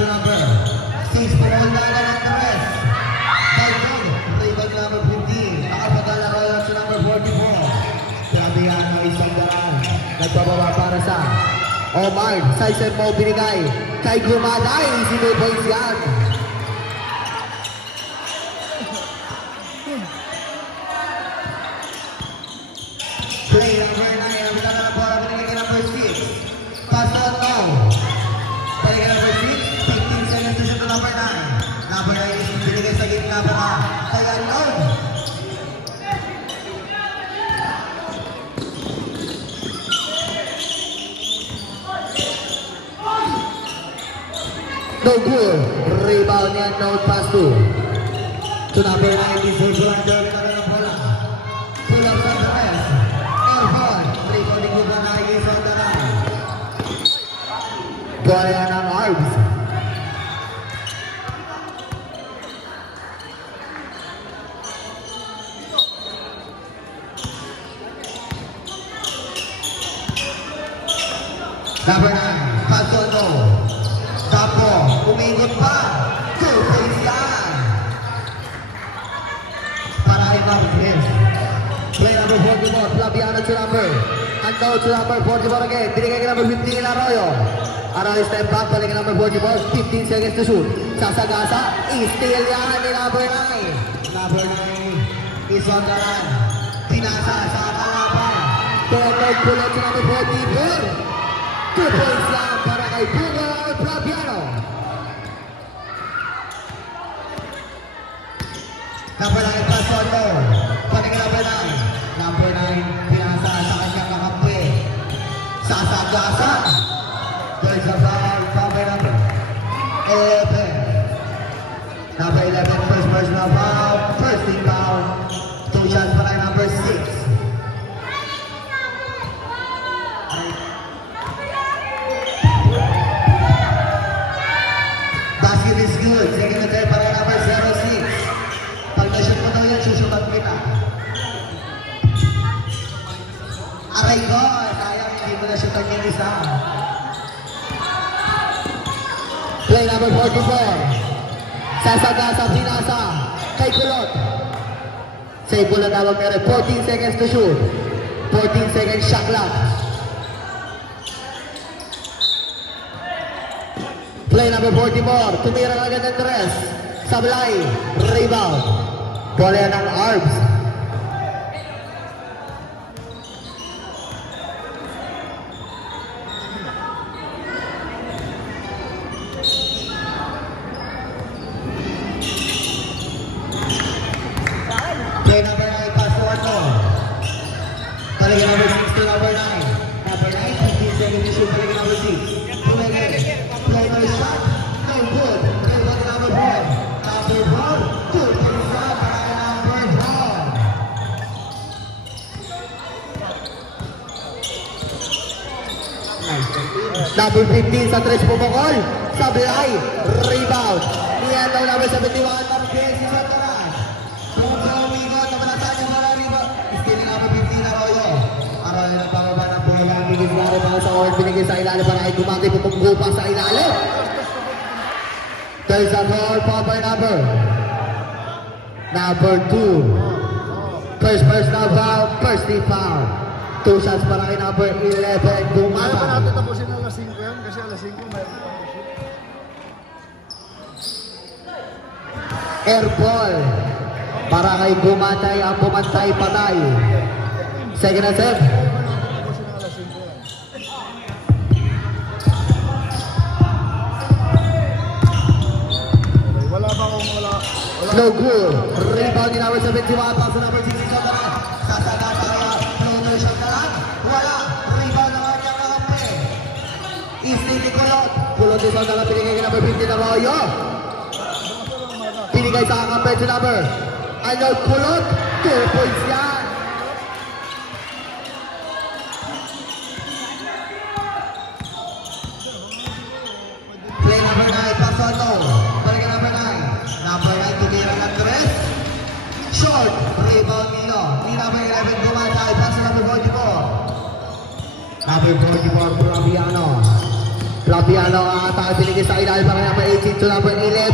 to number 6 Pumulaga ng Torres. Dalton, rebound number 15. Nakapadala Royal to number 44. Fabiano isang darang. Nagpababa para sa Omar. Sizer mo binigay kay Gumaday. 0 points yan. Play number 9. Nabitala na bola. Binigay kay number 6. Pass out now. Binigay kay number 6. 15 seconds to shoot to number 9. Number 9 is binigay sa gitna para kay Arnold. No good. Rebound niya. No pass to number 9. Before Bulander. Binigay ng bola. Pull up sa Torres. Airborne. Rebounding ko na nakikita sa Torres. Bola ng Arbs. Number 9. Pasono. Tapo. Umingot pa. Two points yan. Para kay Marquez. Play number 44. Flaviano to number. Anto to number 44 again. Binigay kay number 15 na Arroyo. Arroyo step back. Balik kay number 44. 15 seconds to shoot. Sasagasa. I-steal yan ni number 9. Number 9 is on the run. Pinasa sa kalaban. Total pull-up to number 44. 2 points lang para kay Bunga Flaviano. Number 9, Pasono. Pating number 9. Number 9, pinasa sa kanyang kakampi. Sasagasa. There's a foul. Number 11. Number 11, first personal foul. First team foul. 2 shots para kay number 6. Basket is good. Second and third para kay number 06. Pag na-shoot mo daw yan, susukat kita. Aray ko, sayang hindi mo na-shootan yung isa. Play number 44. Sasagasa, pinasa kay Kulot. Save bola tawag meron. 14 seconds to shoot. 14 seconds shot clock. Play number 44. Tumira ng agad ng Tres. Sablay. Rebound. Bola ng Arbs. Play number 9. Pass to Arno. Balik number 6 to number 9. Number 9. 15 seconds to shoot. Balik number 6. Play my shot, no good. Play with number 4. Number 4, good for the shot para number 4. Number 15 sa 3 pumukol. Sablay, rebound. Niyan daw number 71, Marquez sa taras. Pumawingot, namanatan yung mga rebound. Stealing number 15 na Arroyo. Arroyo na pangaba ng bola. Bigis na rin sa oras. Binigay sa ilalim para ay kumati pumunggupa sa ilalim. There's a ball for number 2. First personal foul, first team foul. 2 shots para kay number 11, Gumata. Ayaw pa natin tapusin na alas 5 yan, kasi alas 5 mayroon pa. Air ball para kay Gumatay ang pumantay patay. Second and third. No good. Rebound din away sa 21. Pass sa number 6. Sasagasa kaya. No shot na lang. Wala. Rebound naman niya kakampi. Istili Kulot. Kulot din sa dala. Pinigay ka number 15 na Royo. Pinigay sa kakampi sa number. Arnold Kulot. 2 points yan. Play number 9. Pass on no. Balik number 9. Number 9. Tumira ng Tres. Short. Rebound nilo. Ni number 11 Gumatay. Pass sa number 44. Number 44 Flaviano. Lapiano ang atake pinigil sa ilalim para number 18 to number 11.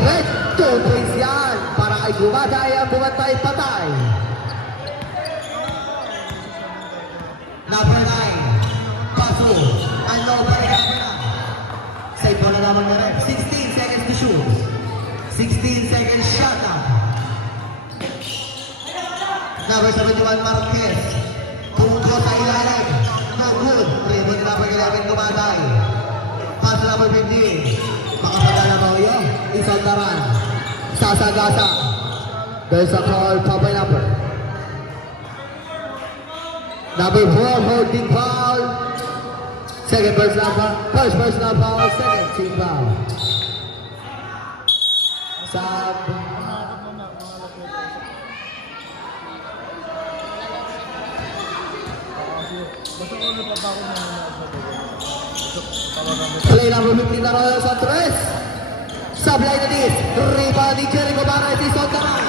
2 points yan para kay Gumatay ang bumantay patay. Number 9, Paso. And no break number 9. Save po na naman na rin. 16 seconds to shoot. 16 seconds shot up. Number 71, Marquez. Pumunto sa ilalim. No good. Rebound number 11, Gumatay. Pass number 15. Makapagala ba yun? Isang daran. Sasagasa. There's a call, Papa number. Number 4, holding foul. Second personal foul. First personal foul. Second team foul. Sab. Play number 15 na Royal Santos. Sablay na dis. Rebound ni Jericho Barres. Isang daran.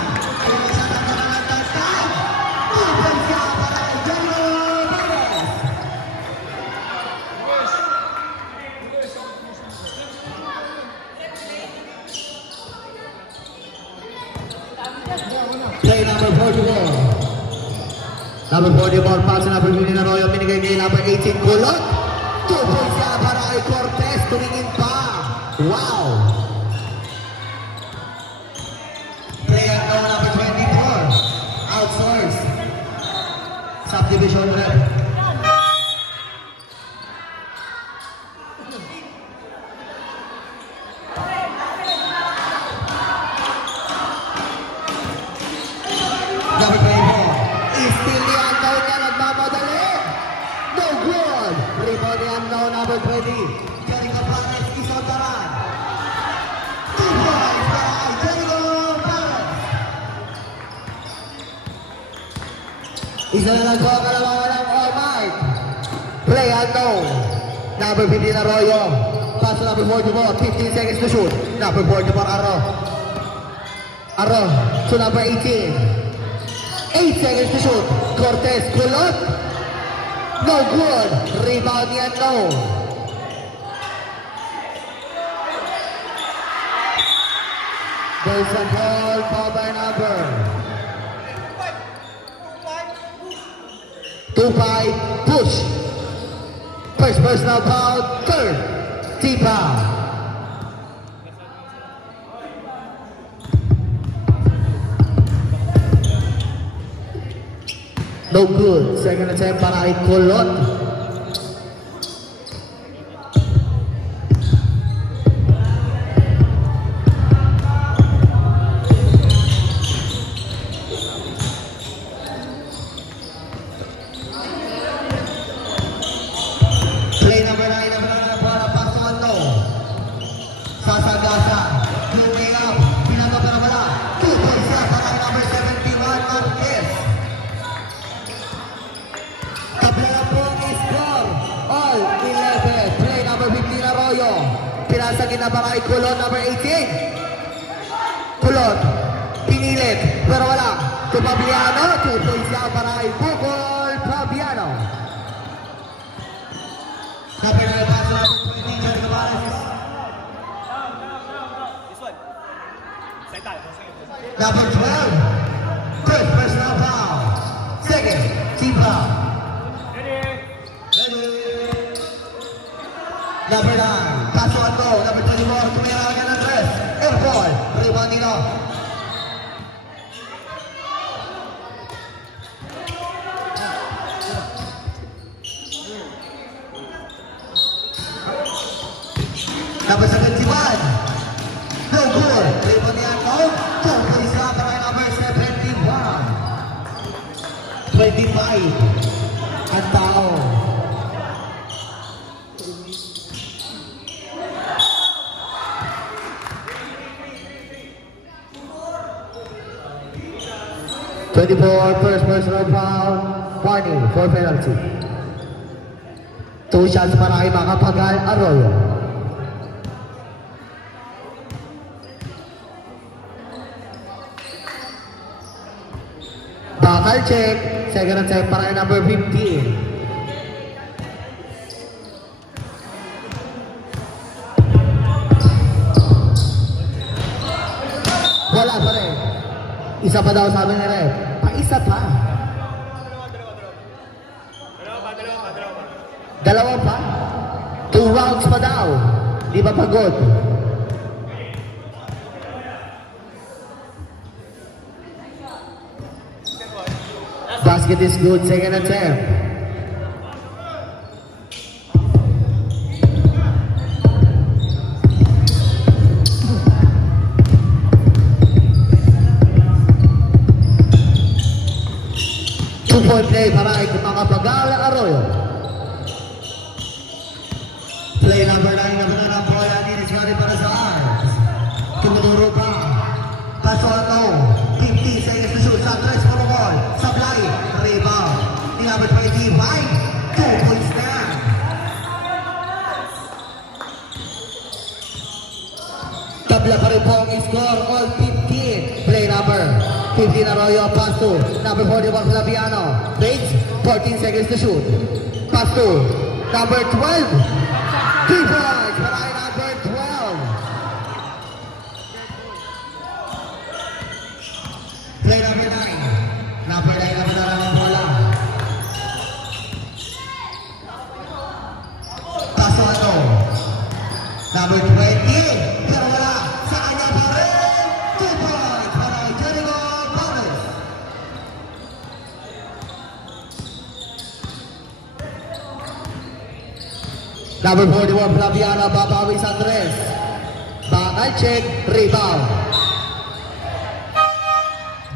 Play number 44. Number 44, pass na number 15 na Royal. Pinigay kay number 18, Kulot. 2 points na para kay Cortez. Tumingin pa. Wow! Play number 24. Outsource. Subdivision rep. Number 24. Still the unknown niya. Nagmamadali. No good. Rebound the unknown. Number 20. Jericho Barres. Isang daran. 2 points para kay Jericho Barres. Isa na lang ko ang kalamangan ng All-Might. Play unknown. Number 15 Arroyo. Pass to number 44. 15 seconds to shoot. Number 44 Arro to number 18. 8 seconds to shoot. Cortez, Kulot. No good. Rebound yan, no. There's a ball, foul by number 2-5, push. First personal foul, third team foul. No good. Second attempt para kay Kulot. Play number 9 para pasukan to. Sasagasa. Moving up. Pinatap na pala. 2 points na para kay number 71, Marquez. All 11. Play number 15 Arroyo. Pinasagin na para kay Kulot, number 18. Kulot. Pinilit. Pero wala. To Fabiano. 2 points lang para kay Bukol Fabiano. Number 9 pass number 20. Jericho Barres. Number 12. First personal foul. Second team foul. Number 9, Paso Ando. Number 24, tumira ka ng dress. Airball, rebound nino. Number 71, no good. Rebound niya Ando. 2 points na para kay number 71. 25, ang tao. First personal foul, warning for penalty. 2 shots para kay Makapagal Arroyo. Bakal check, second attempt para kay number 15. Wala pa rin. Isa pa daw sabi ni Rep. Pa-isa pa. Dalawa pa. 2 rounds pa daw. Di ba pagod? Basket is good. Second attempt. Two-point play para kay Pagal Arroyo. Play number 9 na banana boy. Anin is ready para sa arms. Tumuturo pa. Paso ito. 50 seconds to shoot. Santres for the ball. Sablay. Rebound. Ni number 25. 2 points na. Tabla pa rin po ang score. All 15. Play number 15 Arroyo. Pass to number 41 Flaviano. Bates. 14 seconds to shoot. Pass to number 12. 2 points para kay number 12. Play number 9. Number 9 na madala ng bola. Paso ito. Number 20. Pero wala. Sa kanya pa rin. 2 points para kay Jericho Pares. Number 41, Flaviano, babawi sa Andres. Bakal check, rebound.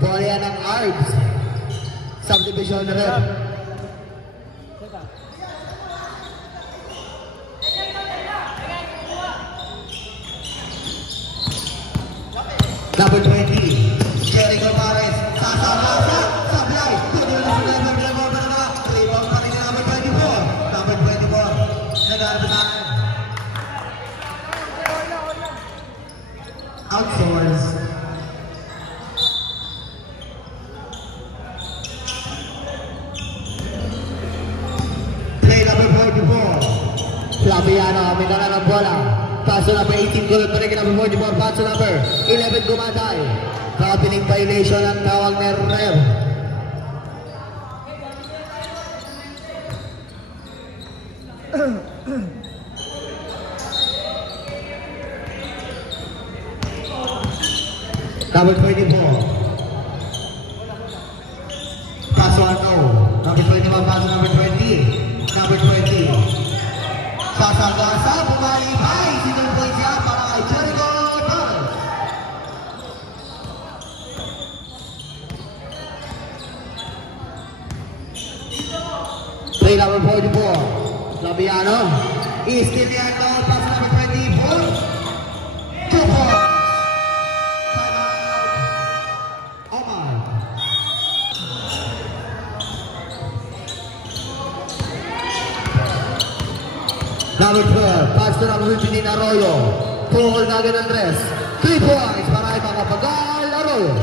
Bola yan ng Arbs. Subdivision na rin. Number 20, Jericho Pares. Sasabasa, sablay. Tuloy na sila ng rebound na nga. Rebound pa rin number 24. Number 24. Nag-arbitrahan. Outsource. Play number 44. Flaviano, may dala ng bola. Paso number 18, gulot pa rin number 44. Paso number 11, gumatay. Opening violation ang tawag ni Rev. Number 24. Paso ano? Number 21, paso number 20. Number 20. Sasagasa, bumalibay. Sinulpoy siya para kay Jericho Pares. Play number 44. Flaviano. Steal yan ko. Paso number 24. 2 points. Number 12, pass to number 15 Arroyo. Pungol na agad Andres. 3 points para kay Pagal Arroyo.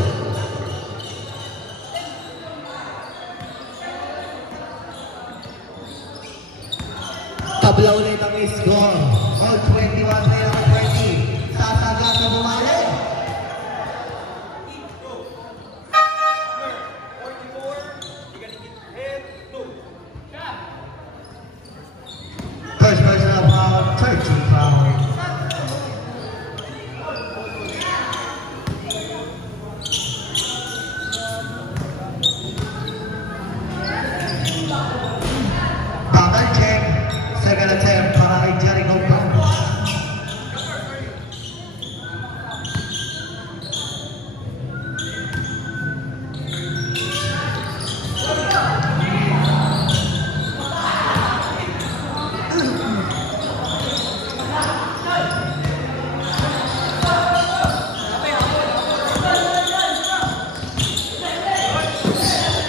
Tabla ulit ang score. All 21 play number 20. Sasagat na bumalik. First personal foul, 13 foul. Bakal check, second attempt para kay Jericho Pares.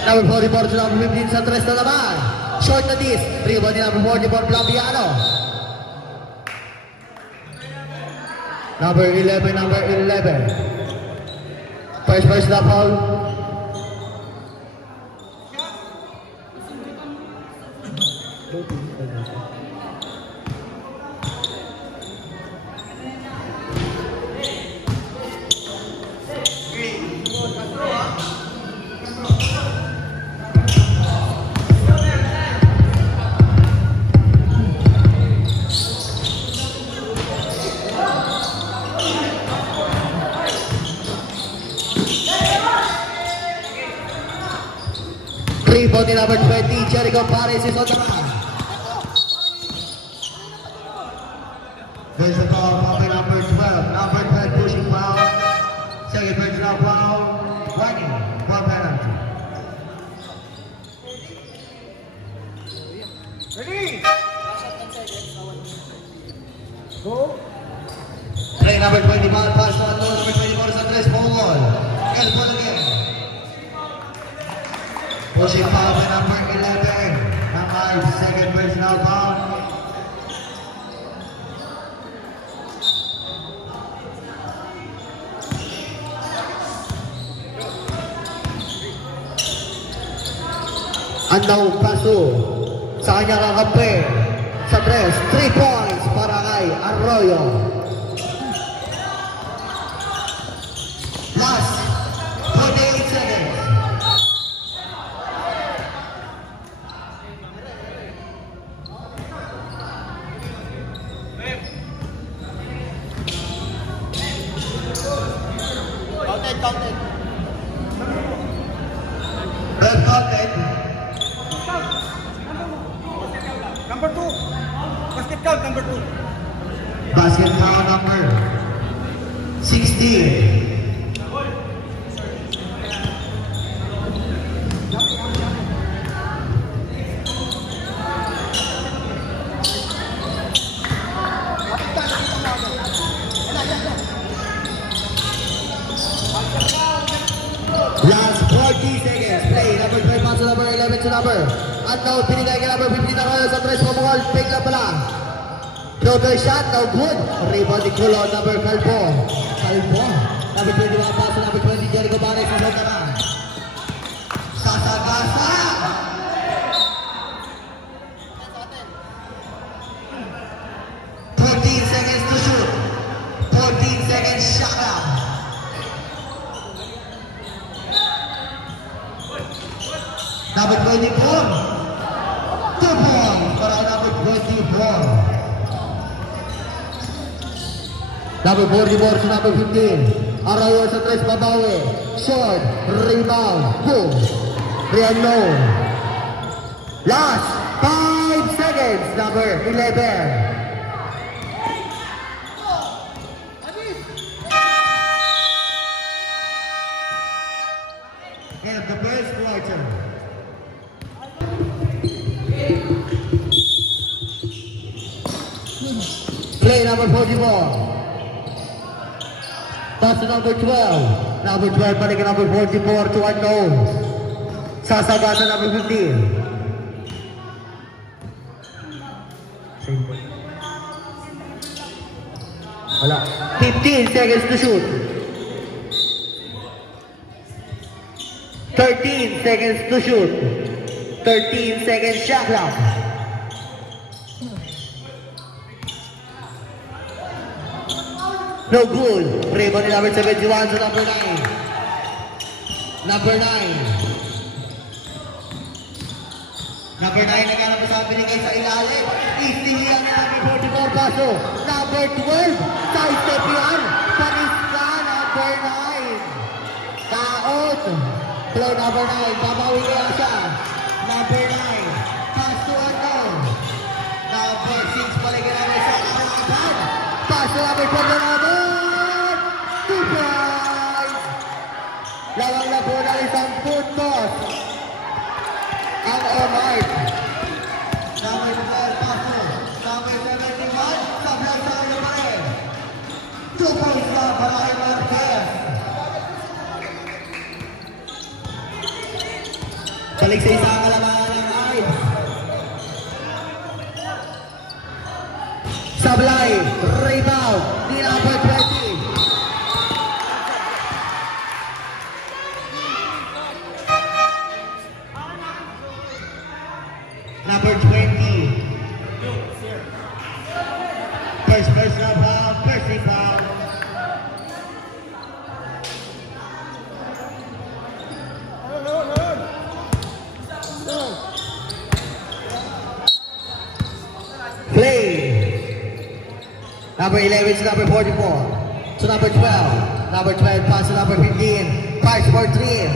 Number 44 to number 15 sa tres na naman. Short na dis. Rebound ni number 44 Flaviano. Number 11, number 11. First na foul. Rebound ni number 20, Jericho Pares is on the run. There's a ball popping number 12. Number 12 pushing foul. Second personal foul. Warning. One penalty. Ready? Go. Play number 20 ball pass to number 24 sa 3 small wall. Elbow again. Pushing foul by number 11. Number second personal foul. Andaw Paso sa kanya kakampi sa 3 points para kay Arroyo. Last 48 seconds. Counted. Red counted. Number 2. Basket count number 2. Basket count number 16. Last 40 seconds. Play number 12 pass to number 11 to number. At now, pinigay ka number 15 na kayo sa 3 pumukol. Pick up pala. Floater shot, no good. Rebound ni Kulo, number Calvo. Number 21 pass to number 20, Jericho Pares sa Sotaran. Sasagasa! Seconds to shoot. 14 seconds shot clock. Number 24. 2 points para number 24. Number 44 sa number 15. Arroyo sa 3 babawi. Short. Rebound. Boom. Riano. Last 5 seconds. Number 11. And the first quarter. Play number 44. Pass to number 12. Number 12 balik ke number 44 to unknown. Sasagasa number 15. Wala. 15 seconds to shoot. 13 seconds to shoot. 13 seconds shot clock. No good. Rebound ni number 71 sa number 9. Number 9. Number 9 naghanap sa binigay sa ilalim. Istilihan ni number 44 paso. Number 12. Side step yan. Panis ka. Number 9. Taot. Play number 9. Babawi kaya siya. Number 9. Pass to unknown. Number 6. Balikin namin sa karapan. Pass to number 12. 2 points. Lawang na po na isang puntos. Ang Omar. Number 12. Pass to. Number 71. Sablay sa kanya pa rin. 2 points na para kay Marquez. Balik sa isang kalamangan ng Ives. Sablay, rebound, ni number 20. Number 20. First personal foul, Percy foul. Play. Number 11 to number 44. To number 12. Number 12 pass to number 15. Pass for 3.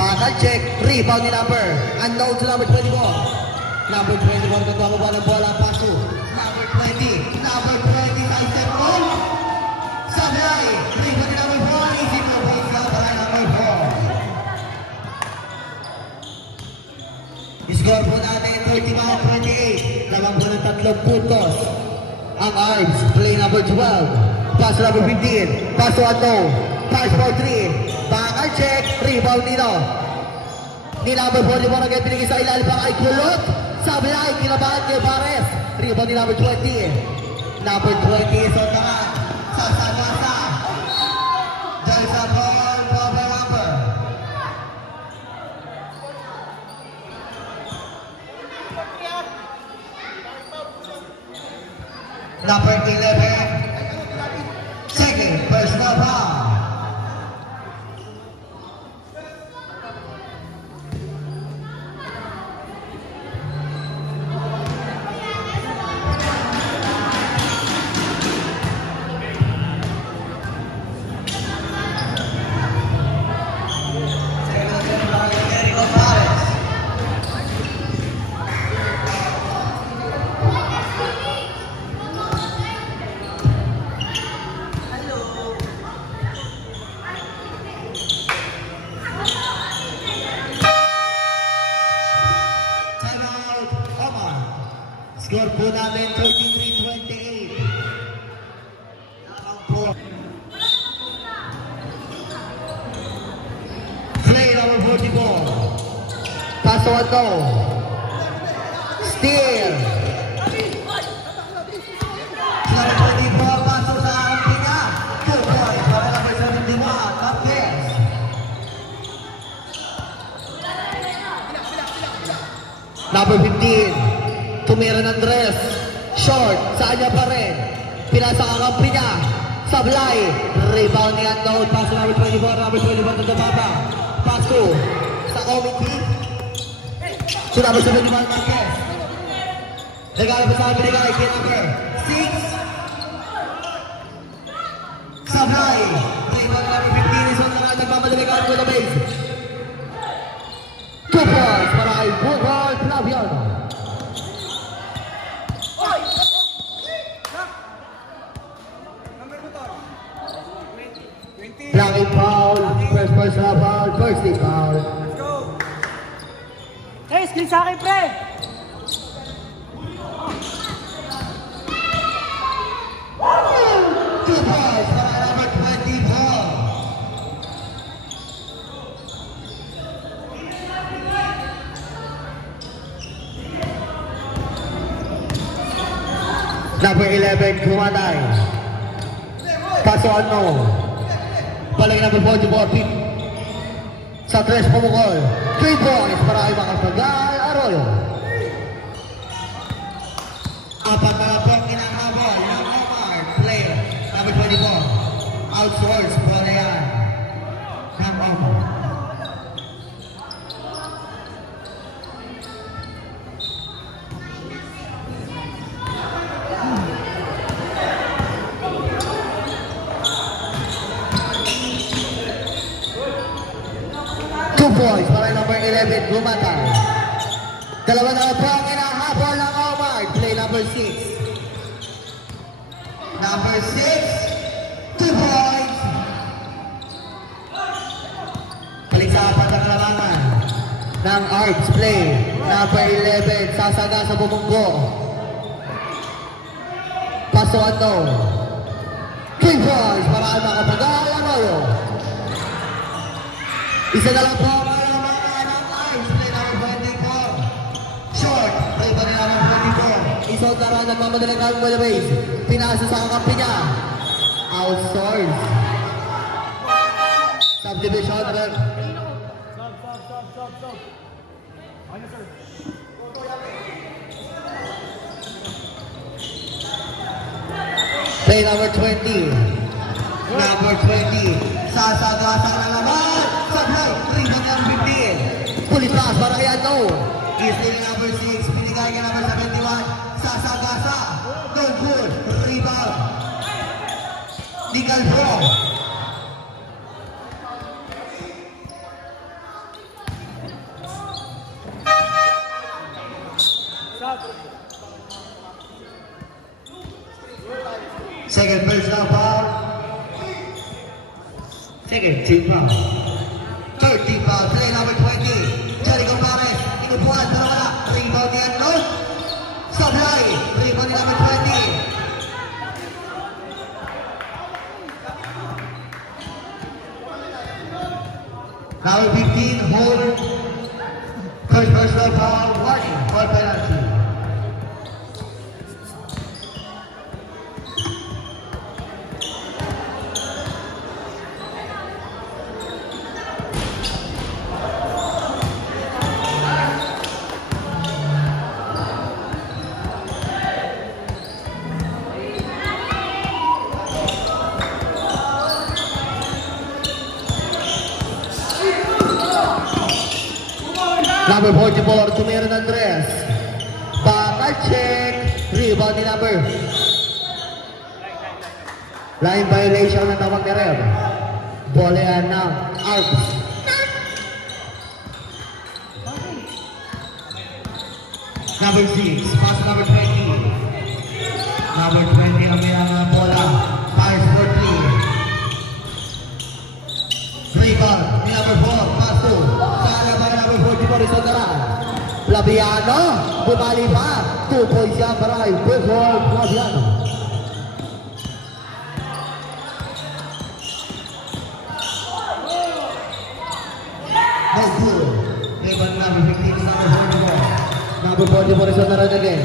Bakal check. Rebound ni number. Unknown to number 24. Number 24 na tumaba ng bola. Paso. Number 20. Number 20. Side step ball. Sablay. Rebound ni number 4. Easy to base na para number 4. Score po natin 35-28. Lamang po ng 3 puntos. Ang Arms. Play number 12. Pass number 15. Pass to Ato. Pass for 3. Bakal check. Rebound nino. Ni number 44 agad pinigil sa ilalim pa kay Kulot. Sablay. Kinabahan kay Bares. Rebound ni number 20. Number 20 is on the mat. Sasagasa. There's a ball for the number. Number 11. Second personal foul. Score po namin 33-28. Play number 44. Paso Ato. Steal. Number 24, paso sa Ampina. 2 points para number 71. Up next. Number 15. Tumira ng Andres. Short. Sa kanya pa rin. Pinasa kakampi niya. Sablay. Rebound ni Unknown. Pass number 24. Number 24 na dumaba. Pass to. Sa committee. So number 71 Marquez. Nagala pa sa akin binigay. Kaya number 6. Sablay. Rebound number 15. Isang na nagmamalimigan ko na base. 2 points para kay Bukol Flaviano. Blocking foul, first personal foul, first team foul. Let's go. Hey, skill sa akin, pre! Two balls para number 24. Number 11, Kumatay. Paso Unknown. Balik number 44, Pete. Sa 3 pumukol. 3 points para kay Makapagay Arroyo. Apat na pong kinakabol ng Omar. Player number 24. Outsource po na yan. Ng Omar. Points para number 11, Gumatay. Dalawa na po ang inahabol ng Omar. Play number 6. Number 6, 2 points. Balik sa apat na kalamangan ng Arts. Play number 11, Sasaga sa bumunggo. Paso Ato. 3 points para ang Makapagay Arroyo. Isa na lang po ang kalamangan ng Arms. Play number 24. Short. Play pa nila ng 24. Isang tara nagmamadalang ang wala base. Pinasa sa kakampi niya. Outsource. Subdivision. Stop. Ano, sir? Play number 20. Number 20. Sasagasa na naman. Sablay. Rebound number 15. Pulit pass para kay Ato. Easy number 6. Pinigay ka number 71. Sasagasa. No good. Rebound. Nickel Pro. Second personal foul. Second team foul. Third team foul. Play number 20. Jericho Pares. Inupuan. Pero wala. Rebound ni Arnold. Sablay. Rebound ni number 20. Number 15. Hold. First personal foul. Warning. For penalty. Number 44, Tumiran Andres. Bakal check. Rebound ni number. Line violation na tawag ni Rev. Bolehan ng Alps. Number 6, pass number 20. Number 20 ang may bola. Fires for 3. Rebound ni number 4, pass to. Flaviano, bumali pa. 2 points siya para kay Wilford Flaviano. No good. Rebound number 15 is number 44. Number 44 is on the run again.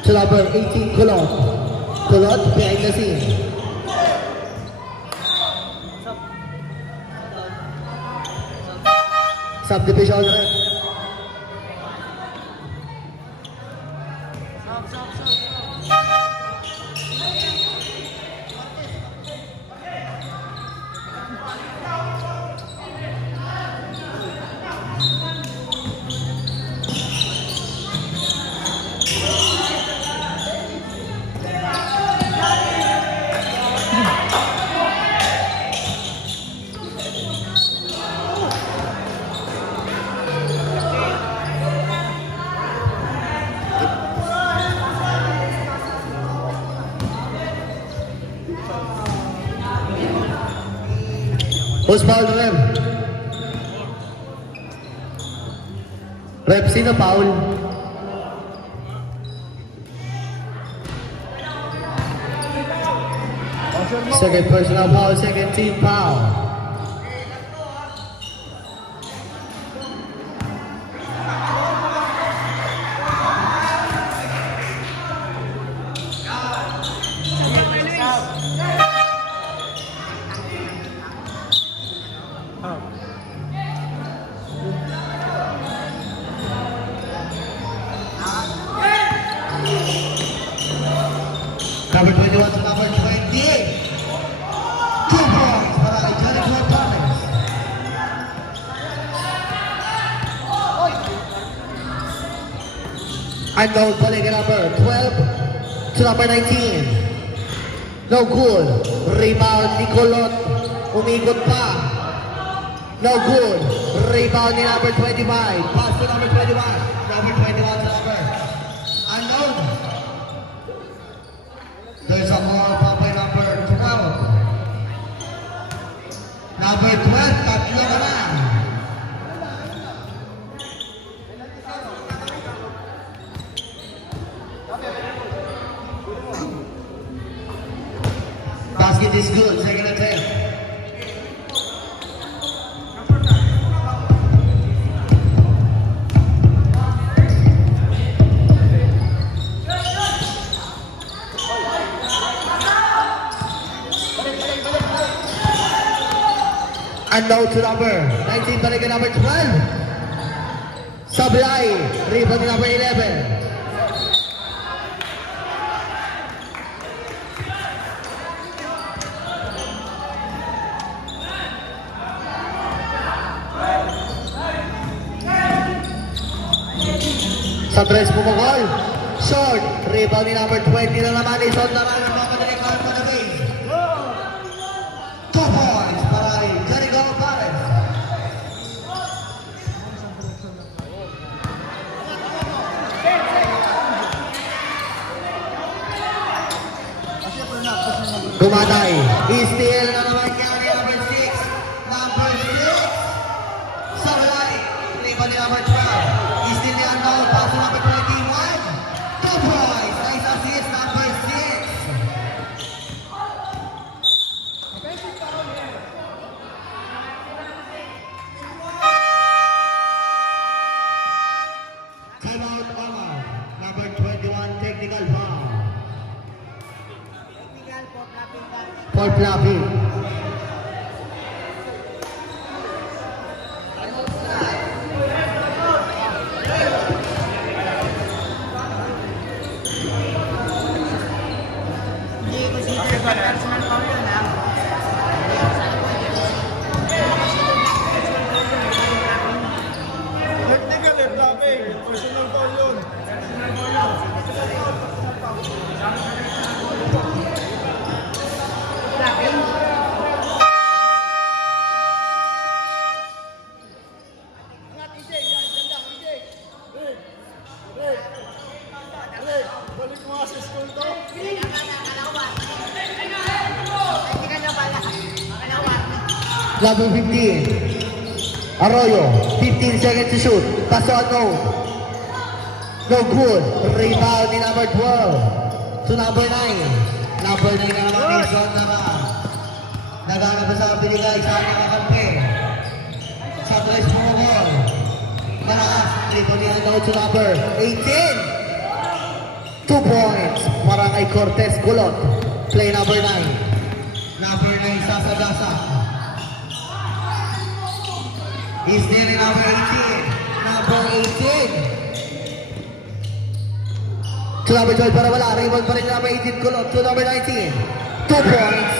To number 18, Kulot. Kulot behind the scene. Subdivision red. Who's foul, Rep? Rep, sino foul? Second personal foul, second team foul. Number 21 to number 20. 2 points para kay Jericho Pares. Unknown balik kay number 12 to number 19. No good. Rebound ni Kulot. Umikot pa. No good. Rebound ni number 25. Pass to number 21. Number 21 to number unknown. There's a ball up by number 12. Number 12, tatlo ka na. Basket is good, second attempt. And now to number 19, balik ka number 12. Sablay, rebound ni number 11. Sa tres pumukol, short, rebound ni number 20 na naman, isot na naman ang mga direktor for the base. 2 points para kay Jericho Pares. Steal na naman carry number 6. Number 6. Sabalay. Rebound ni number 12. Steal ni Unknown. Pass to number 21. 2 points. Nice assist, number 6. Timeout Omar. Number 21, technical foul. For Fluffy. Technical eh, blocking. Personal foul yun. Balik mo nga sa school to. Level 15. Arroyo, 15 seconds to shoot. Pass to Unknown. No good. Rebound ni number 12. To number 9. Number 9 na naman Mason naman. Naghanap na sa binigay sa ating kakampi. Sa tres mo ball. Marakas. Rebound ni Unknown to number 18. 2 points para kay Cortez Gulot. Play number 9. Number 9 Sasagasa. He's there in number 18. Number 18. To number 12 para wala. Rebound pa rin number 18. Gulot. To number 19. 2 points.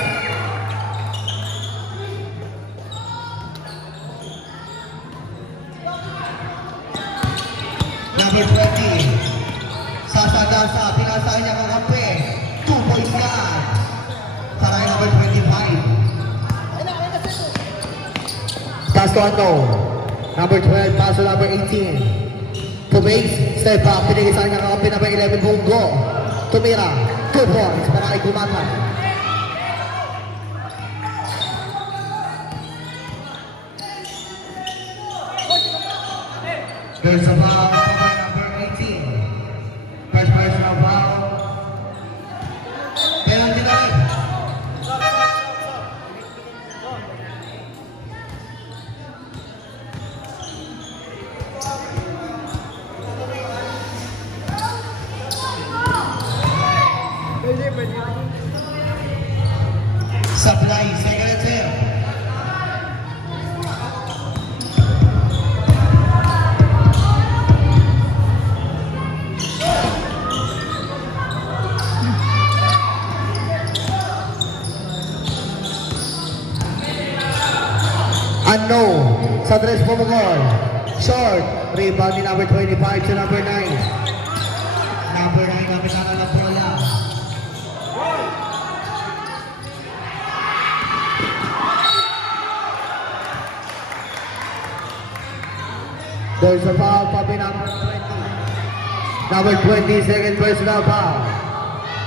Number 20. Sasagasa. Pinasahin niya kakampi. 2 points yan. Para kay number 25. Pass to Unknown. Number 12, pass to number 18. To base, step back. Pinigay sa kanya kakampi number 11, Bungo. Tumira. 2 points para kay Gumatan. There's a foul by number 18. First personal foul. Penalty na rin. Supply, second and 10. Unknown. Sa tres pumukol. Short. Rebound ni number 25 to number 9. Number 9 kami na bola. There's a foul pa number 20. Number 20, second personal foul.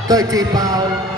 30 foul.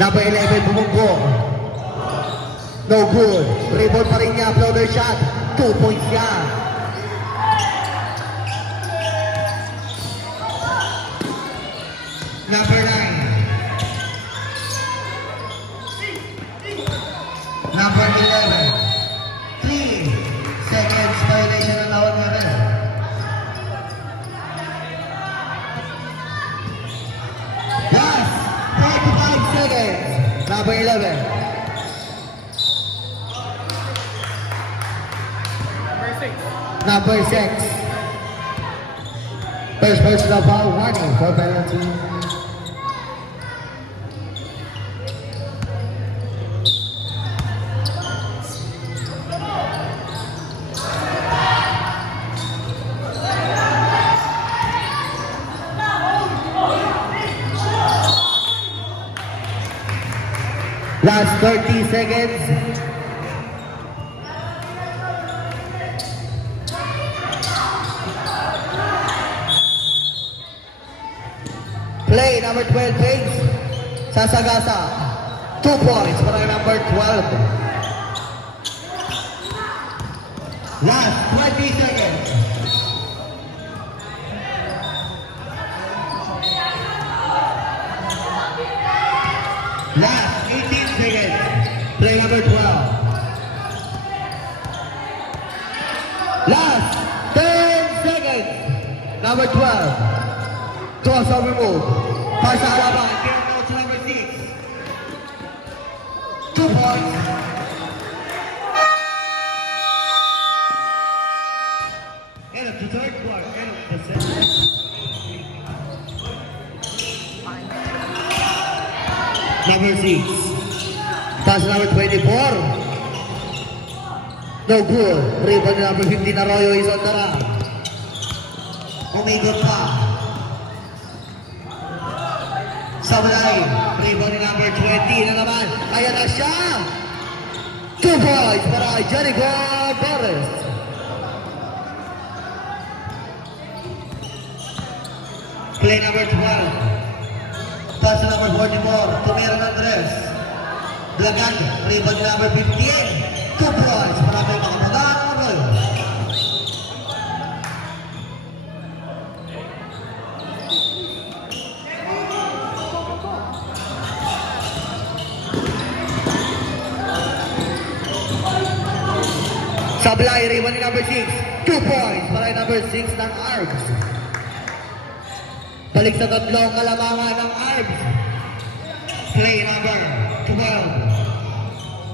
Number 11, Bumunggo. No good. Rebound pa rin niya. Floater shot. 2 points yan. Number 9. Number 11. 3 seconds violation ng lawag na rin. Number 6. First personal foul, warning for penalty. Last 30 seconds. Play number 12 Pace. Sasagasa. 2 points para number 12. Last 20 seconds. Last 18 seconds. Play number 12. Last 10 seconds. Number 12. Crossover move. Pasha Alaban. Here goes to number 6. 2 points. End of the third quarter. End of the second. Number 6. Pass number 24. No good. Rebound number 15 Arroyo is on the run. Umigot pa. Sablay. Rebound number 20 na naman. Ayan na siya. 2 points para Jericho Torres. Play number 12. Pass number 44, Tumira Andres. Blagan, rebound number 15. 2 points para may makapunaan ng Arroyo. Sablay, rebound number 6. 2 points para number 6 ng Arbs. Balik sa tatlong kalamangan ng Arbs. Play number 12.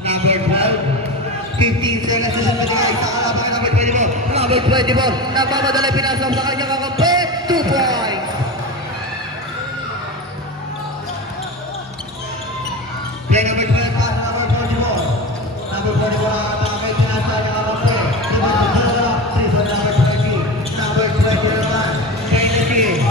Number 12. 15 seconds sa pinagay sa kalamangan number 24. Number 24. Nagmamadali pinasok sa kanyang kakampi. 2 points. Play number 12. Pass number 44. Number 44 nakakapay pinasok sa kanyang kakampi. Number 20. Number 20 naman. Kennedy.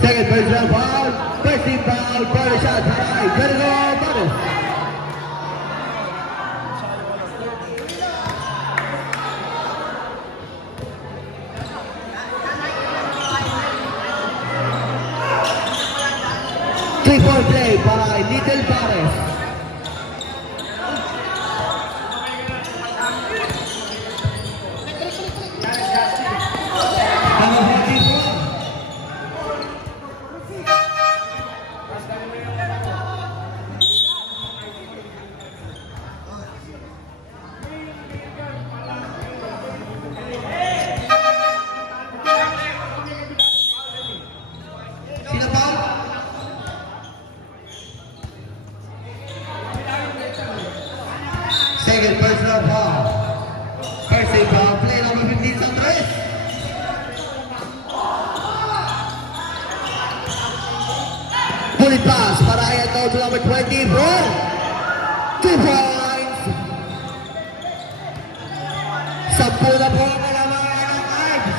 Second personal foul, first team foul, corner shot, Haray, Jericho Torres. Three-point play by Little Pares. Second personal foul. First team foul, play number 15, Santos. Bullet pass para ayan to number 24. 2 points. 10 na po ang kalamangan ng Arbs.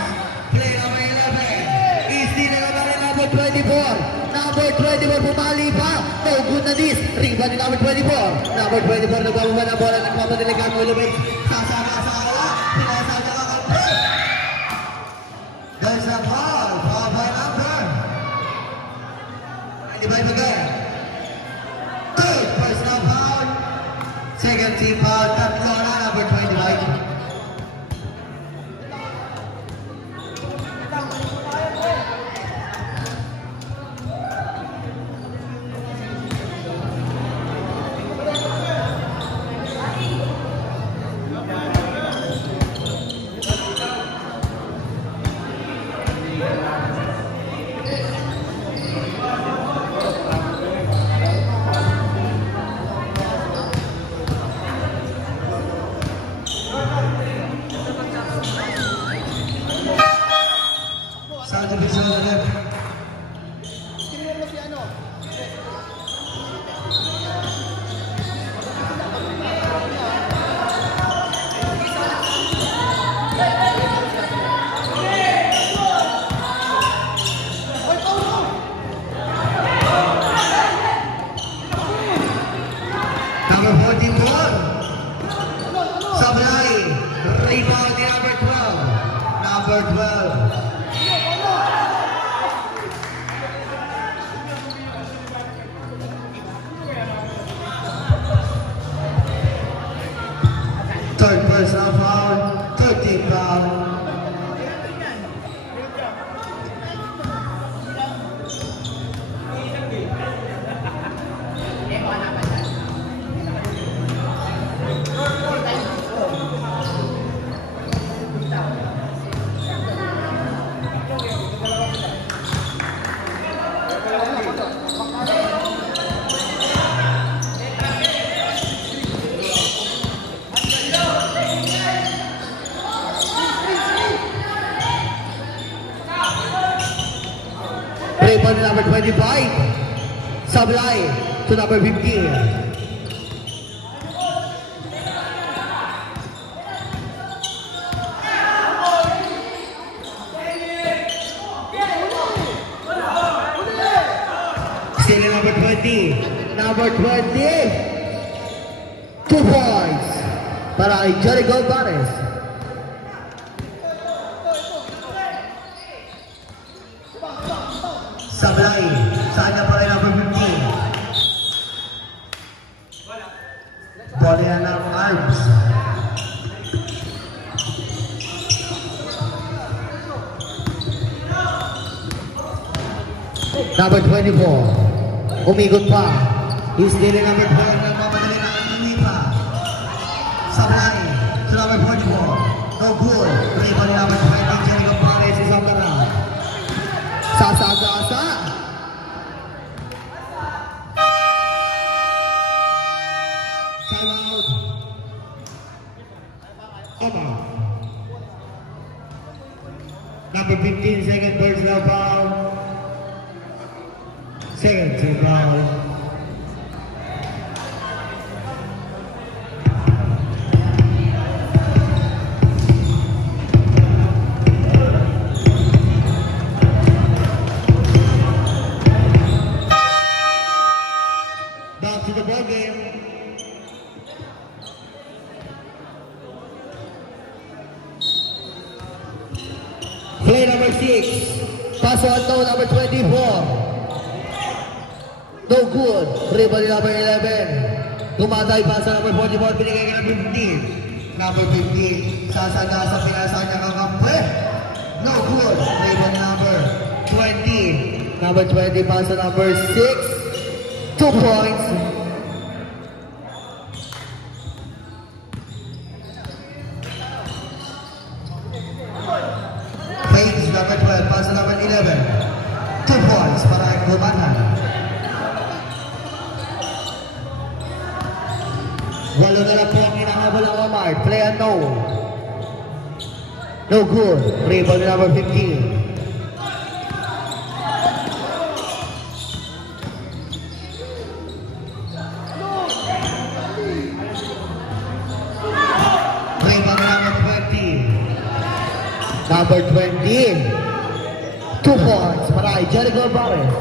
Play number 11. Easy na naman rin number 24. Number 24 pumali pa. No good na this. Rebound ni number 24. Number 24 nagpapaba na bola. Nagpapadilikan mo lumit. Sasama sa kala. Pinasada ka kampi. There's a foul. Foul by number 95 again. Third personal foul. Second team foul. Tatlo na number 25. number 12. Third personal foul, 13th foul. Rebound to number 25. Sablay to number 15. Still number 20. Number 20. 2 points para kay Jericho Barnes. Sablay, sana pa rin number 15. Bola ng arms. Number 24. Umikot pa. He's stealing number 4. Nagmamadali na ang lumipa. Sablay to number 44. No good. Rebound ni number 20. Jericho Barnes is on the round. Sasa-gasa. Time out. Aba. Number 15, second personal foul. Second team foul. Back to the ball game. Play number 6. Pass on to number 24. No good. Rebound number 11. Tumatay pa sa number 44. Binigay ka ng 15. Number 15. Sasagasa pinasan niya kakampi. No good. Rebound number 20. Number 20 pa sa number 6. 2 points. Paige number 12 pa sa number 11. 2 points para ang Gumatan. Walo na lang po ang inahabol ng Omar. Play unknown. No good. Rebound number 15. Rebound number 20. Number 20. 2 points para kay Jericho Barnes.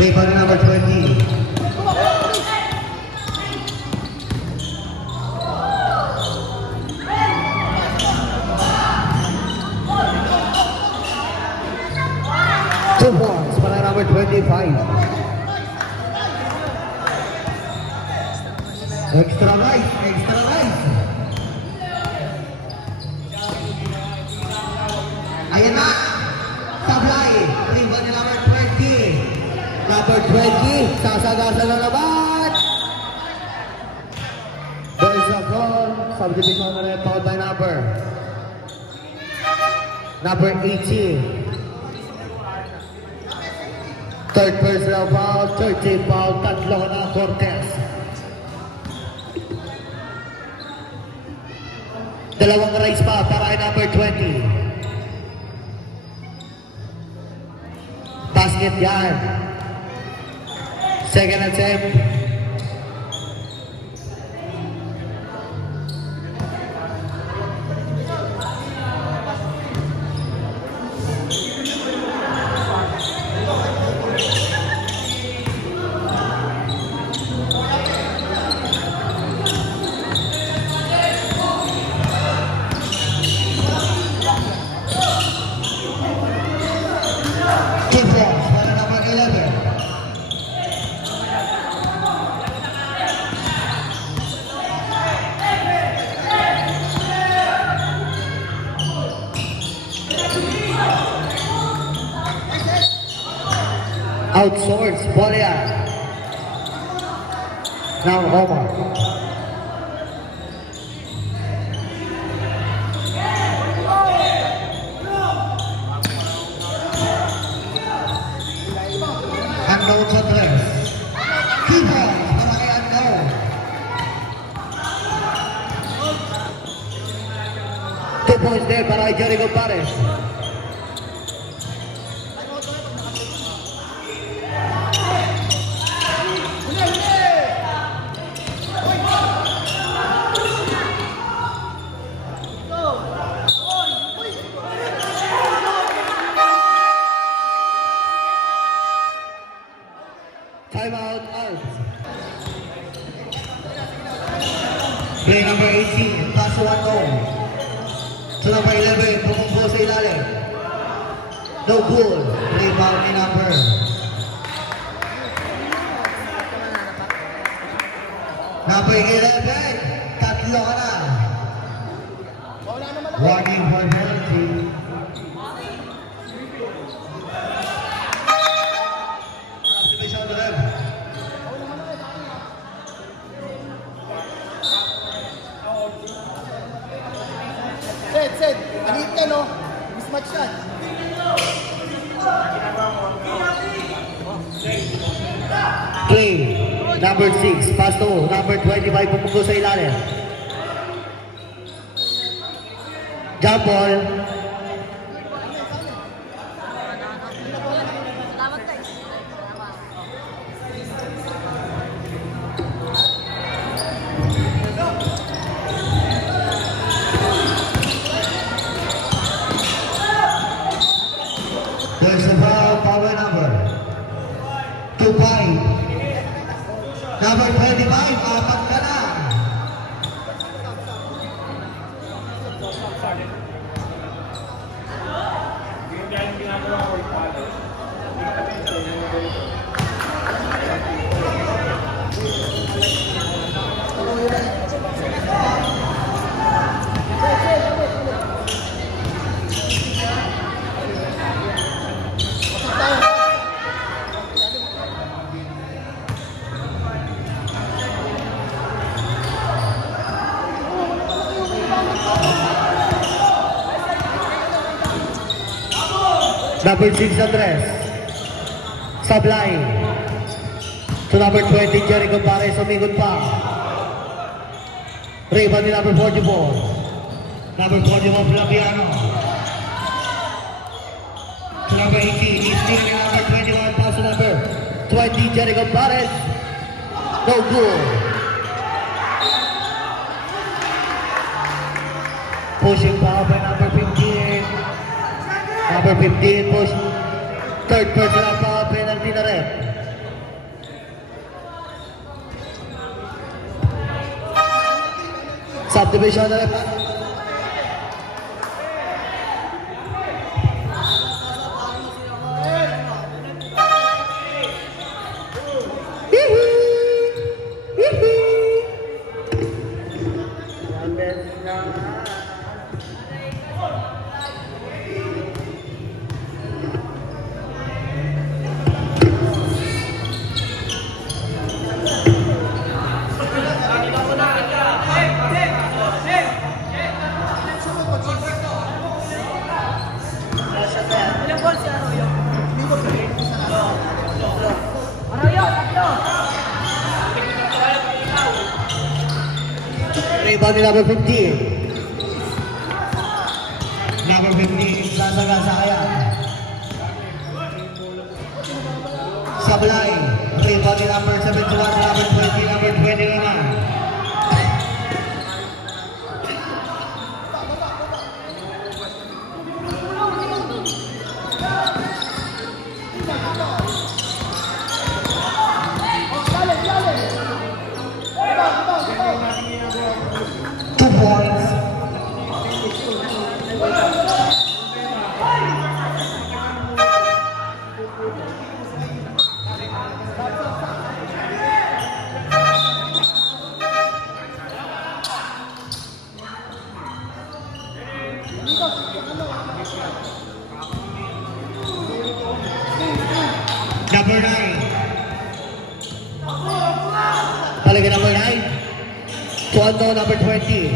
Rebound number 20. Two points para number 25. Extra nice, extra nice. Ayan na. Sablay. Rebound number 20. Number 20, sasagasa na naman. There's a goal. Subdivision na rin fouled by number 18. Third personal foul, 13th foul, tatlo na Cortez. Dalawang race pa para kay number 20. Basket yan. Second attempt. Outsource, bola yan. Now, Omar. Unknown sa tres. 2 points para kay Unknown. 2 points there para kay Jericho Pares. Timeout out. Play number 18, pass to Unknown. To number 11, pumunggo sa ilalim. No goal. Rebound ni number. Number 11, tatlo ka na. Warning for penalty. Subdivision to them. Sed. Anit ka, no? Mismatch yan. Play. Number 6, pass to number 25, pumunggo sa ilalim. Jump ball. There's the power number 25. Number 25, apat ka na. Number 6 address. Sablay. To number 20, Jericho Pares, umikot pa. Rebound ni number 44. Number 41, Flaviano. To number 18, steal ni number 21, pass to number 20, Jericho Pares. No good. Pushing power by number 15. Number 15, push. Third personal foul, penalty na rin. Subdivision na rin. Rebound ni number 15. Number 15, sasagasa Sablay. Rebound ni number 71 sa number 20, number 20 naman. Number 9. Balik kay number 9. To unknown number 20.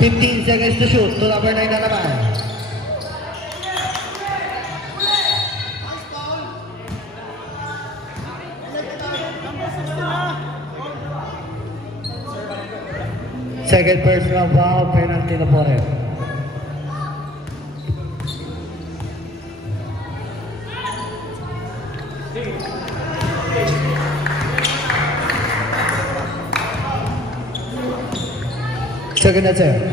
15 seconds to shoot. To number 9 na naman. Second personal foul, penalty na po rin. Second attempt.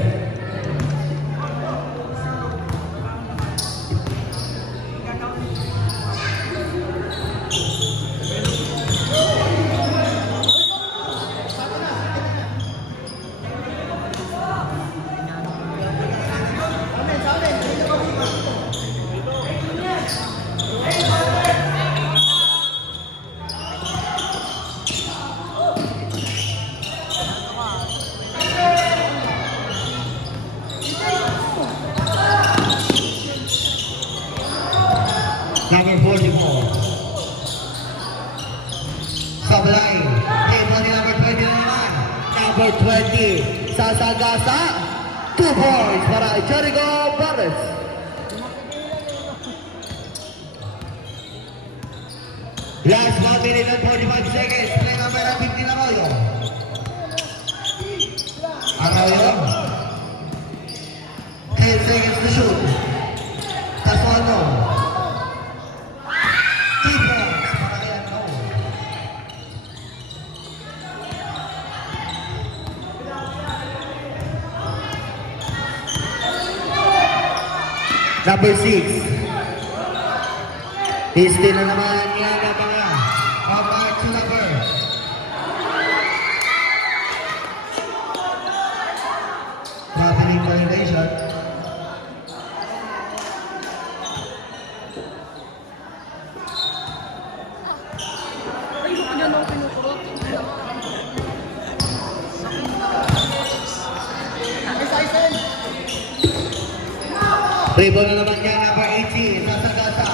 Number 44. Sablay. Table ni number 20 na naman. Number 20. Sasagasa. 2 points para Jericho Barres. Last 1 minute and 45 seconds. Play number 15 Arroyo. Arroyo. 10 seconds to shoot. Tasuano. Number 6. He's still na naman yan ang mga Omar Chulaber. Traveling violation. Rebound na naman yan, number 18, Sasagasa.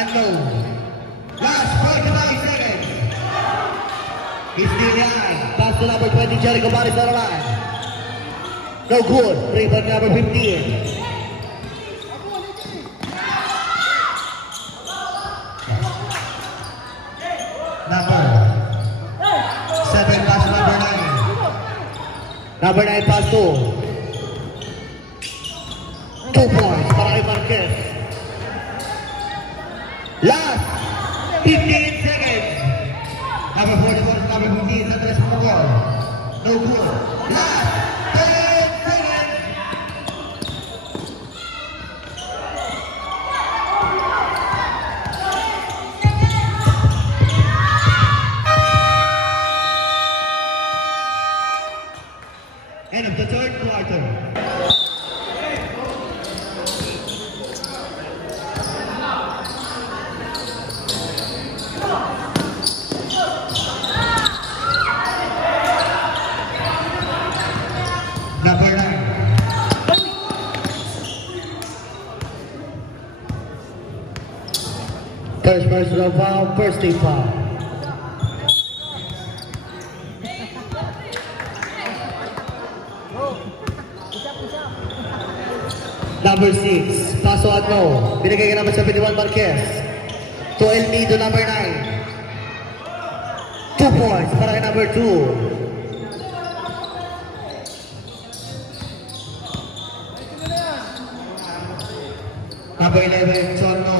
Unknown. Last 45 seconds. He's still behind. Pass to number 20, Jericho Barres on the line. No good. Rebound number 15. Number 7 pass number 9. Number 9 pass to 2 points para kay Marquez. Last 15 seconds. Number 44 number 15 sa tres mo goal. No good. Last 10 seconds. End of the third quarter. Number 9. First personal foul, first team foul. Number 6, Paso Agno. Binigay ka naman sa 51 Marquez. To El Nido, number 9. 2 points para kay number 2. Number 11, John No.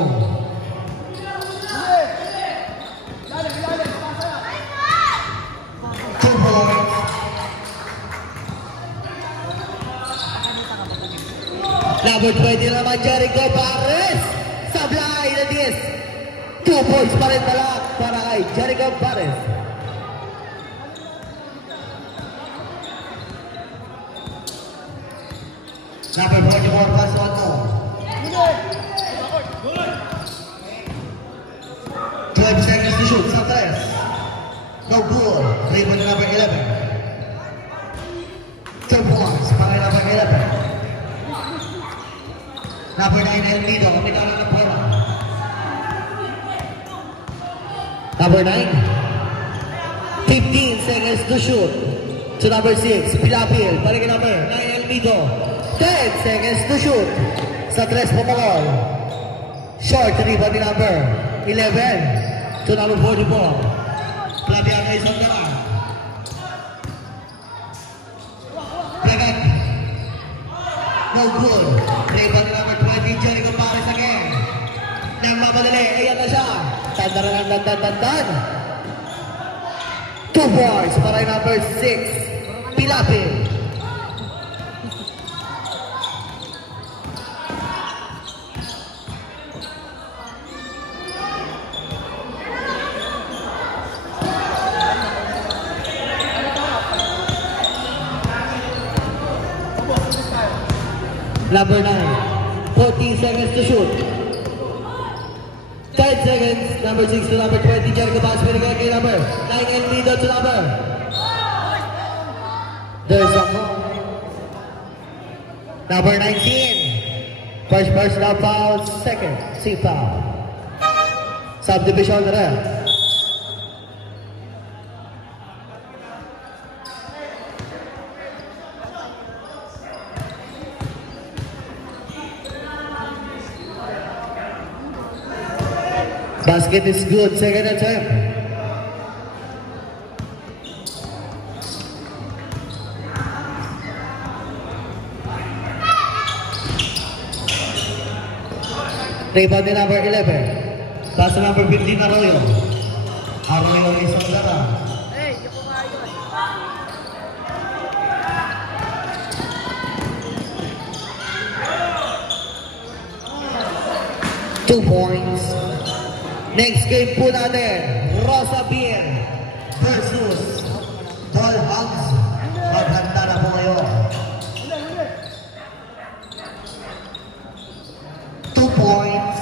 Number 20 naman, Jericho Barres. Sablay na 10. 2 points pa rin pala para kay Jericho Barres. Number 44, Paso Agno. No good. Rebound ni number 11. 2 points para number 11. Number 9, El Nido. Kamitalan ng bola. Number 9. 15 seconds to shoot. To number 6, Pilapil. Balikin number 9, El Nido. 10 seconds to shoot. Sa 3 pumulol. Short rebound ni number 11. To number 44. Pelabian ay Sondara. Pegat. No good. Rebound ni number 20, Jericho Paris again. Nang mamadali, ayan na siya. Tandaran. 2 points para yung number 6, Pilapil. Number 9, 14 seconds to shoot. 10 seconds, number 6 to number 20, Jericho Pass, pinagay kay number 9, El Nido to number. There's a goal. Number 19, first personal foul, second, C foul. Subdivision na rin. Basket is good, second attempt. Rebound ni number 11. Pass to number 15, Arroyo. Arroyo is on the run. Hey, yung kumayo. 2 points. Next game po natin, Rosa Beer versus Ball Hogs. Maghanda na po kayo. 2 points.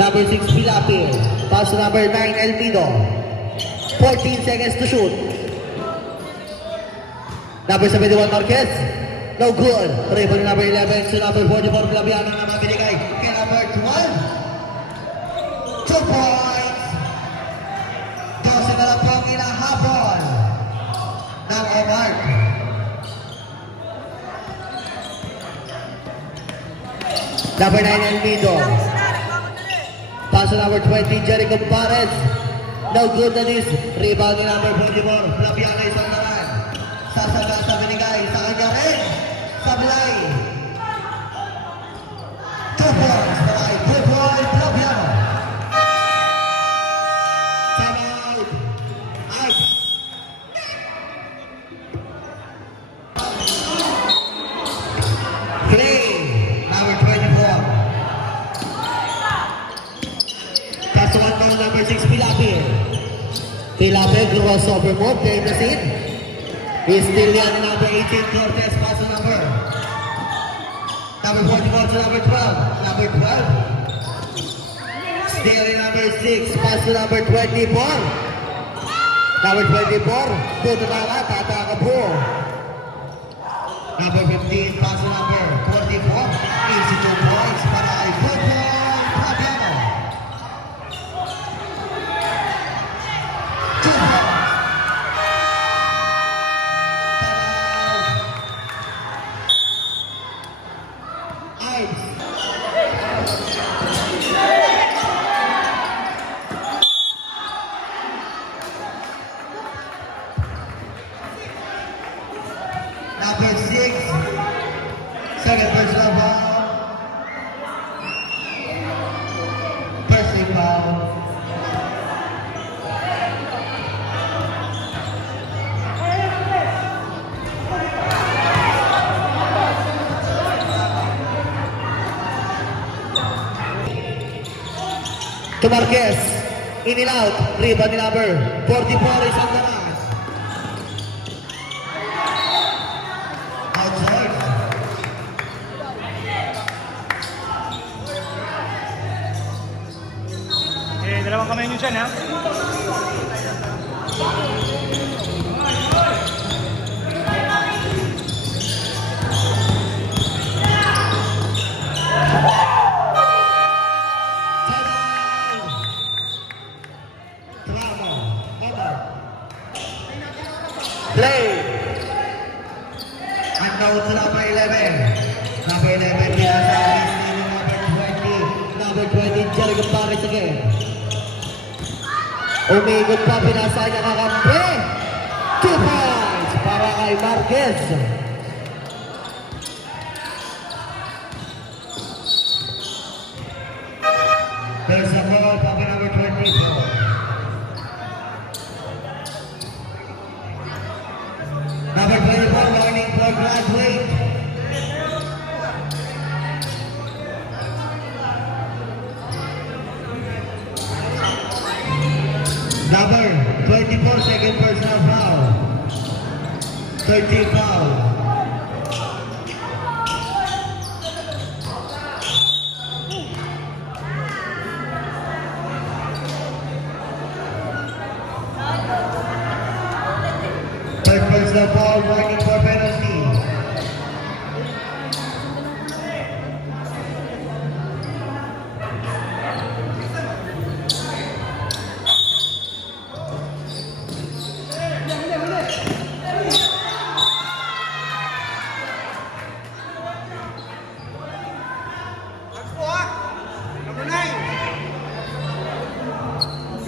Number 6, Pilapil. Pass to number 9, El Nido. 14 seconds to shoot. Number 71, Marquez. No good. Rebound number 11 to number 44, Flaviano na mabinigay kay number 12. 2 points. 12 na lang po ang inahabol ng Omar. Number 9, El Nido. Pass to number 20, Jericho Pares. No good na this. Rebound number 44, Flaviano ay sandaran. Sasagat sa binigay sa kanya rin. Sablay. 2 points para kay Football Flaviano. Time out. Ice. Play. Number 24. Pass to number 6, Pilapil. Pilapil, crossover move, play the scene. He's still young, number 18, Cortez, pass to number 44 to number 12. Number 12. Still in number 6, pass to number 24. Number 24, Tuto Tala, Tataka po. Number 15, pass to number 44. Easy 2 points para kay Football Flaviano. 2 points. Number 6, second personal foul. First foul. To Marquez, in and out, rebound ni number 44 is on the line. Outside. dalawang kamay nyo dyan, ha? Play. And now to number 11. Number 11, number 20, Jericho Paris again. Umikot pa, pinasa niya kakampi. 2 points para kay Marquez. There's a ball for number 24. Number 24, learning for graduate. Number 24, second personal foul. 13 foul. Third personal foul, warning for penalty.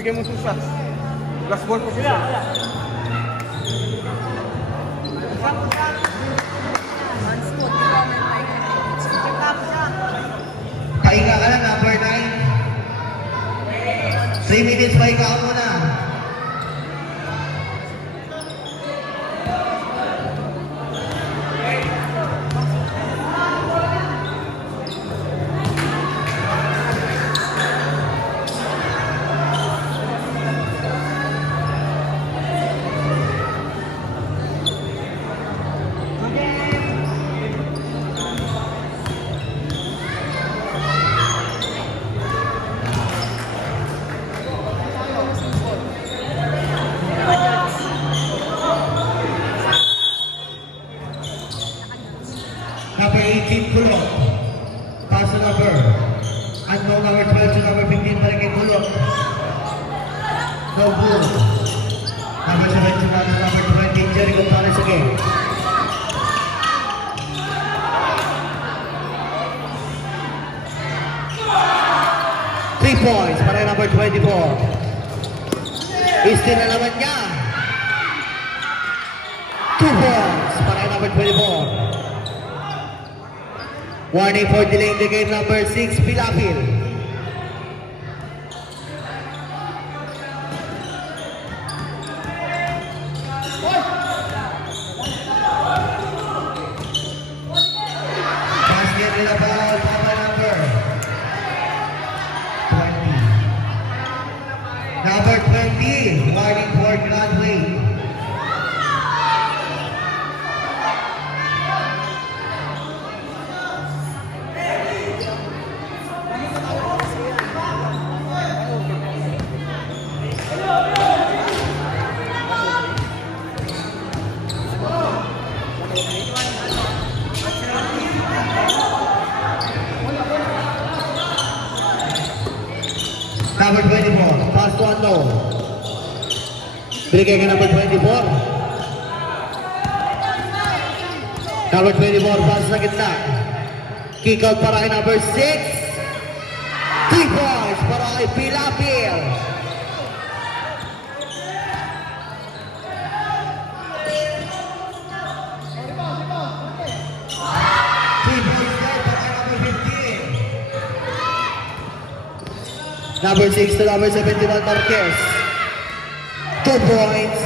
Bigyan mo susat. Last ball po sila. Pahinga ka na, number 9. 3 minutes, pahinga ka muna. Number 18, Kulok. Pass to number. Unknown number 12 to number 15, balik kay Kulok. No good. Number 17 to number 20, Jericho Paris again. Three points para number 24. Istin na naman niya. 2 points para number 24. Warning for delaying the game, number 6, Pilapil. Basket in the ball, Papa number 20. Number 20, warning for Gladway. Number 24, pass to unknown. Binigay ka number 24. Number 24, pass sa gitna. Kick out para kay number 6. 3 points para kay Pilapil. Number 6 to number 71, Marquez. 2 points.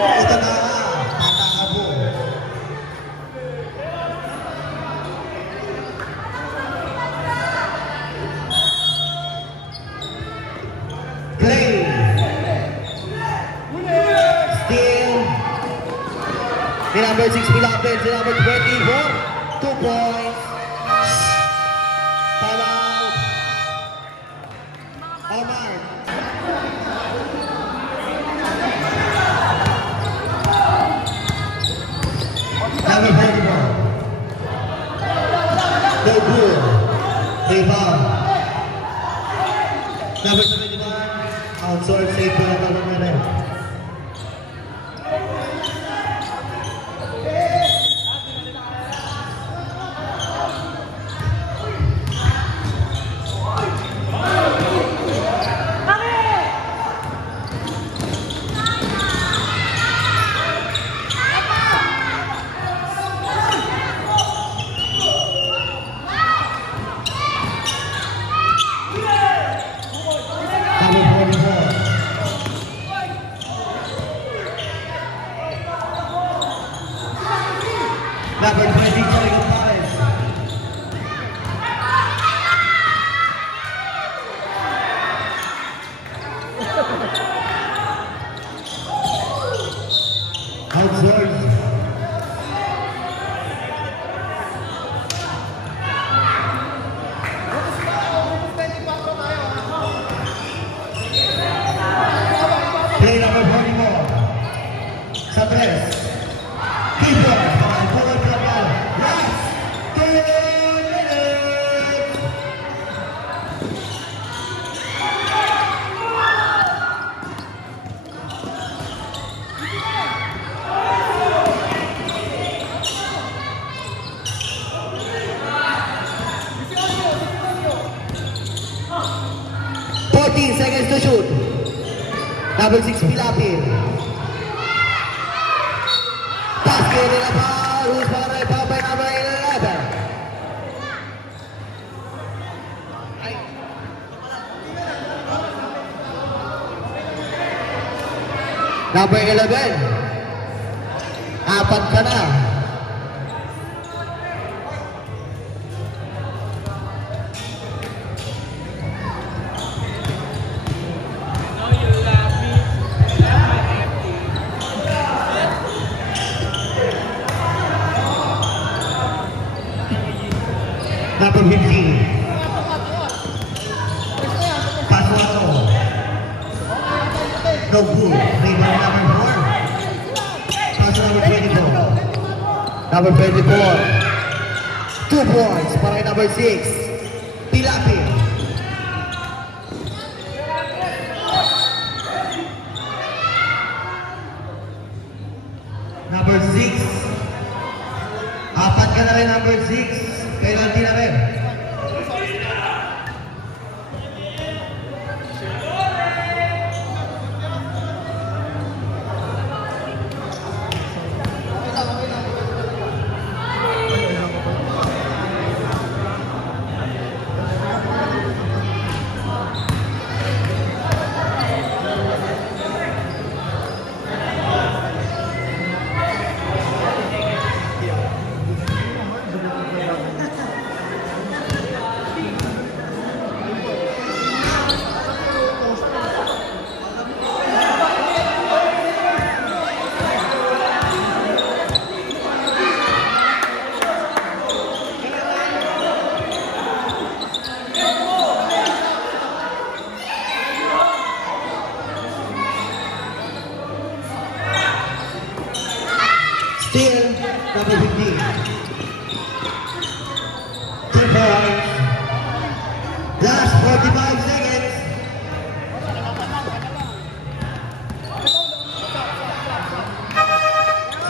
Ito na, tatakabo. Play. Steal. Si number 6 Pilapin, si number 24, 2 points. Time out. Omar. Number 44. No good. Rebound. Number 71, outside safe po na naman na rin. Number 20, Joey Gonzalez. Outdoors. Play number 44. Sa 3. Keeper. Seconds to shoot. Number 6 Pilapin. Basket in the foul. Who's fouled by number 11? Number 11. Apat ka na. Number 15. Pasuato. No good. Rebound number 4. Pass number 24. Number 24. 2 points para number 6. Pilapin. Number 6. Apat ka na rin number 6. Penalty na rin. Still, number 15. 2 points. Last 45 seconds.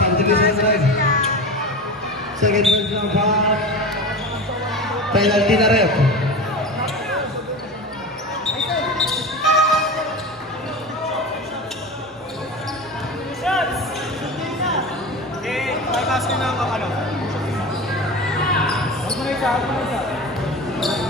Subdivision line. Second version of foul. Penalty na ref. Bypass ko na ang ano. Huwag mo na isa.